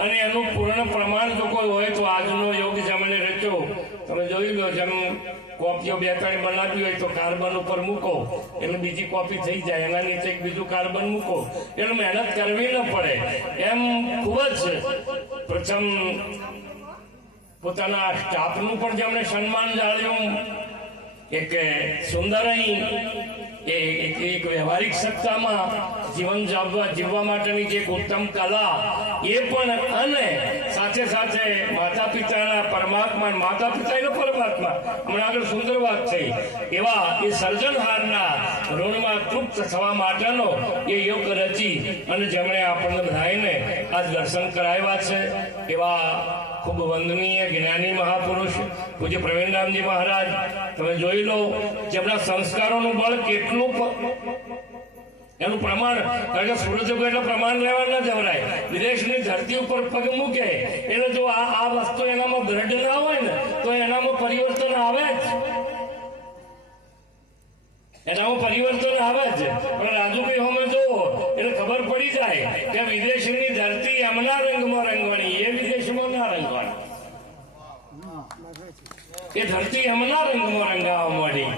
અને એનું પૂર્ણ પ્રમાણ જો કોઈ હોય તો આજનો યોગ જેમણે રચ્યો તમે જોઈ લો, જેમ કોપીઓ 2-3 બનાવી હોય તો કાર્બન ઉપર મૂકો એટલે બીજી કોપી થઈ જાય, એના નીચે એક બીજું કાર્બન મૂકો એટલે મહેનત કરવી ન પડે. એમ ખૂબ જ પ્રથમ પોતાના સ્ટાફનું પણ જેમણે સન્માન જાળવ્યું, એક સુંદર એક વ્યવહારિક સત્તામાં જીવન જીવવા માટેની જે ઉત્તમ કલા એ પણ, અને સાથે સાથે માતા પિતાના પરમાત્મા, માતા પિતા પરમાત્મા, હમણાં આગળ સુંદર વાત થઈ, એવા એ સર્જનહારના ઋણમાં તૃપ્ત થવા માટેનો એ યોગ રચી અને જેમણે આપણને બધાને આજ દર્શન કરાવ્યા છે એવા ખૂબ વંદનીય જ્ઞાની મહાપુરુષ પૂજ્ય પ્રવીણરામજી મહારાજ. તમે જોઈ લો જેમના સંસ્કારોનું બળ કેટલું, એનું પ્રમાણ, કારણ કે સૂરજ એટલે પ્રમાણ લેવા ન જવરાય. વિદેશની ધરતી ઉપર પગ મૂકે એટલે જો આ વસ્તુ એનામાં દ્રઢ ના હોય ને તો એનામાં પરિવર્તન આવે જ, એનામાં પરિવર્તન આવે જ. પણ રાજુભાઈ હોમે જુઓ એટલે ખબર પડી જાય કે વિદેશની ધરતી એમના રંગમાં રંગવાની, એ વિદેશમાં ના રંગવાની. એ ધરતી એમના રંગમાં રંગાવા મળી.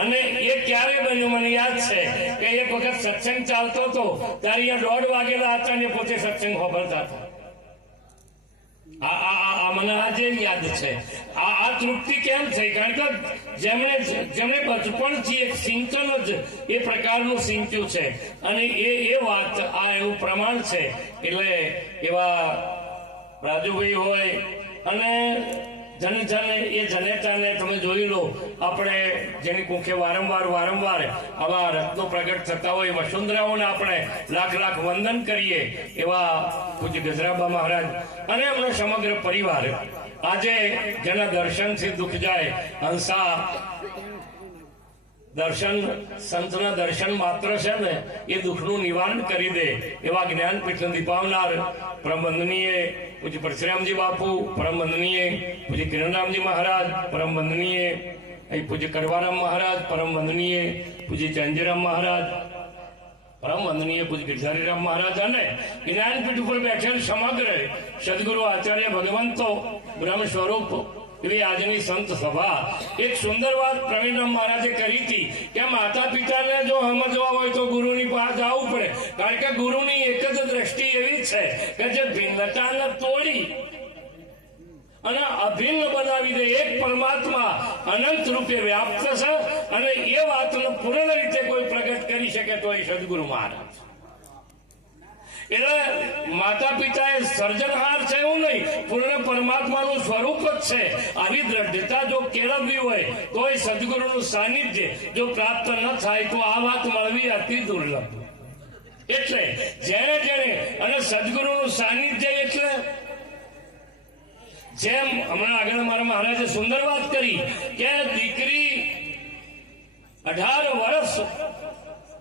અને એ ક્યારે બન્યું મને યાદ છે કે એક વખત સત્સંગ ચાલતો હતો ત્યારે અહીંયા 1:30 વાગેલા હતા ને પોતે સત્સંગ ખબરતા હતા. મને આજે યાદ છે. આ તૃપ્તિ કેમ થઈ? કારણ કે જેમણે બચપણથી એક સિંચન જ એ પ્રકારનું સિંચ્યું છે અને એ વાત આ એવું પ્રમાણ છે. એટલે એવા રાજુભાઈ હોય અને એ જનેતાને તમે જોઈ લો, આપણે જેની કુંખે વારંવાર આવા રત્નો પ્રગટ થતા હોય વસુંધરાઓને આપણે લાખ વંદન કરીએ એવા પૂજ્ય ગજરાબા મહારાજ અને એમનો સમગ્ર પરિવાર. આજે જેના દર્શનથી દુઃખ જાય, હંસા દર્શન, સંતના દર્શન માત્ર છે ને એ દુઃખનું નિવારણ કરી દે એવા જ્ઞાનપીઠ દીપાવનાર પરમ વંદનીય પૂજ્ય પરશુરામજી બાપુ, પરમ વંદનીય પૂજ્ય કિરણરામજી મહારાજ, પરમ વંદનીય પૂજ્ય કરવારામ મહારાજ, પરમ વંદનીય પૂજ્ય ચંદીરામ મહારાજ, પરમ વંદનીય પૂજ્ય ગિરધારીરામ મહારાજ અને જ્ઞાનપીઠ ઉપર બેઠેલ સમગ્ર સદગુરુ આચાર્ય ભગવંતો બ્રહ્મ સ્વરૂપ એવી આજની સંત સભા. એક સુંદર વાત પ્રવીણરામ મહારાજે કરી હતી કે માતા પિતાને જો સમજવા હોય તો ગુરુની પાસે જવું પડે. કારણ કે ગુરુની એક જ દ્રષ્ટિ એવી છે કે જે ભિન્નતાને તોડી અને અભિન્ન બનાવી દે. એક પરમાત્મા અનંત રૂપે વ્યાપ્ત છે અને એ વાતને પૂર્ણ રીતે કોઈ પ્રગટ કરી શકે તો એ સદગુરુ મહારાજ. એટલે માતા પિતા એ સર્જનહાર છે એવું નહીં, પૂર્ણ પરમાત્માનું સ્વરૂપ જ છે. આવી દ્રઢતા જો કેળવવી હોય તો એ સદગુરુનું સાનિધ્ય જો પ્રાપ્ત ન થાય તો આ વાત મળવી અતિ દુર્લભ. એટલે જેને અને સદગુરુનું સાનિધ્ય એટલે જેમ હમણાં આગળ મારા મહારાજે સુંદર વાત કરી કે દીકરી 18 વર્ષ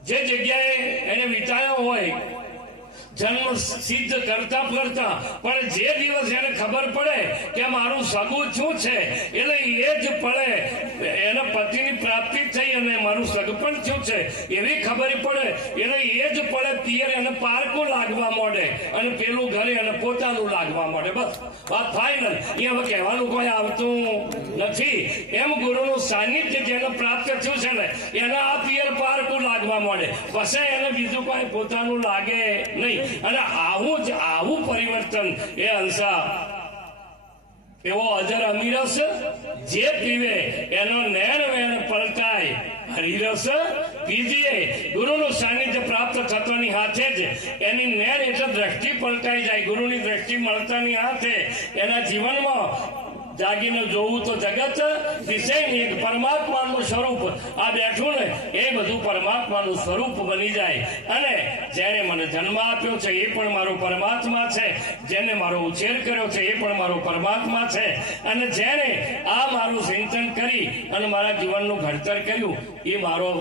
જે જગ્યાએ એને વિતાયો હોય જન્મ સિદ્ધ કરતા પણ જે દિવસ એને ખબર પડે કે મારું સગું શું છે એટલે એ જ પડે એના પતિની પ્રાપ્તિ થઈ અને મારું સગપણ શું છે એવી ખબર પડે એટલે એ જ પડે પિયર એને પારકું લાગવા માંડે અને પેલું ઘરે એને પોતાનું લાગવા માંડે. બસ વાત ફાઈનલ. એ હવે કહેવાનું કોઈ આવતું નથી. એમ ગુરુનું સાનિધ્ય જેને પ્રાપ્ત થયું છે ને એના આ પિયર પારકું લાગવા માંડે, પછી એને બીજું કોઈ પોતાનું લાગે નહીં. અને આવું પરિવર્તન એ હંસા એવો અજર અમીરસ જે પીવે એનો નેણ વેણ પલટાય હરિરસ પીજીએ. ગુરુનું સાનિધ્ય પ્રાપ્ત થતાની હાથે જ એની નેણ એટલે દ્રષ્ટિ પલટાઈ જાય. ગુરુની દ્રષ્ટિ મળતાની હાથે એના જીવનમાં જાગીને જોવું તો જગત વિષયની એક પરમાત્માનું સ્વરૂપ આ બેઠું ને એ બધું પરમાત્માનું સ્વરૂપ બની જાય. અને જેને મને જન્મ આપ્યો છે એ પણ મારો પરમાત્મા છે, જેને મારો ઉછેર કર્યો છે એ પણ મારો પરમાત્મા છે, અને જેને આ મારું સિંચન કરી અને મારા જીવનનું ઘડતર કર્યું એ મારો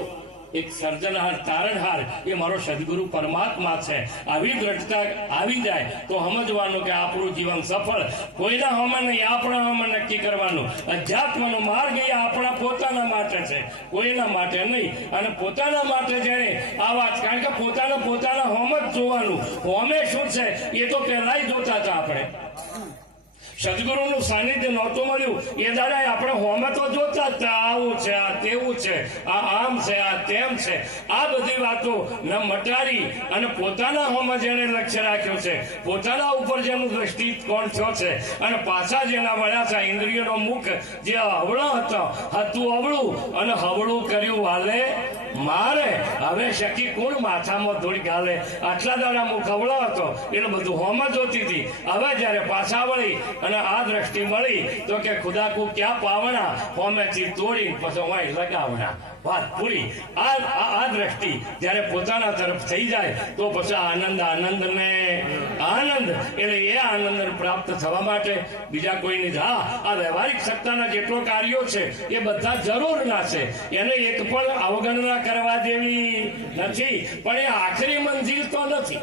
એક સર્જનહાર તારણહાર એ મારો સદગુરુ પરમાત્મા છે. આવી દ્રઢતા આવી જાય તો સમજવાનું કે આપણું જીવન સફળ. કોઈના હમે નહીં, આપણા હમે નક્કી કરવાનું. અધ્યાત્મનો માર્ગ એ આપણા પોતાના માટે છે, કોઈના માટે નહીં. અને પોતાના માટે જેને આ વાત, કારણ કે પોતાના હોમ જ જોવાનું. હોમે શું છે એ તો પહેલાય જોતા હતા આપણે. સદગુરુનું સાનિધ્ય નહોતું મળ્યું એ દાડા આપણે હોમે તો જોતા જ હતા, આવું છે, આ તેવું છે, આ આમ છે, આ તેમ છે. આ બધી વાતો ન મટાડી અને પોતાના હોમે જેને લક્ષ્ય રાખ્યું છે, પોતાના ઉપર જેનું દ્રષ્ટિકોણ થયો છે અને પાછા જેના વળ્યા છે, ઇન્દ્રિયનો મુખ જે હવળો હતું હવળું અને હવળું કર્યું વાલે મારે. હવે શકી કોણ માથામાં ધૂળ ગાલે? આટલા દાડા મુખ હવળો હતો એટલે બધું હોમ જોતી હતી. હવે જયારે પાછા વળી અને આ દ્રષ્ટિ મળી તો કે ખુદાકુ ક્યાં પાવણા, હોમેથી તોડી પછી વાય લગાવણા. વાત પૂરી. આ દ્રષ્ટિ જયારે પોતાના તરફ થઈ જાય તો પછી આનંદ ને આનંદ. એટલે એ આનંદ પ્રાપ્ત થવા માટે બીજા કોઈની આ વ્યવહારિક સત્તાના જેટલો કાર્યો છે એ બધા જરૂરના છે, એને એક પણ અવગણના કરવા જેવી નથી, પણ એ આખરી મંજિલ તો નથી.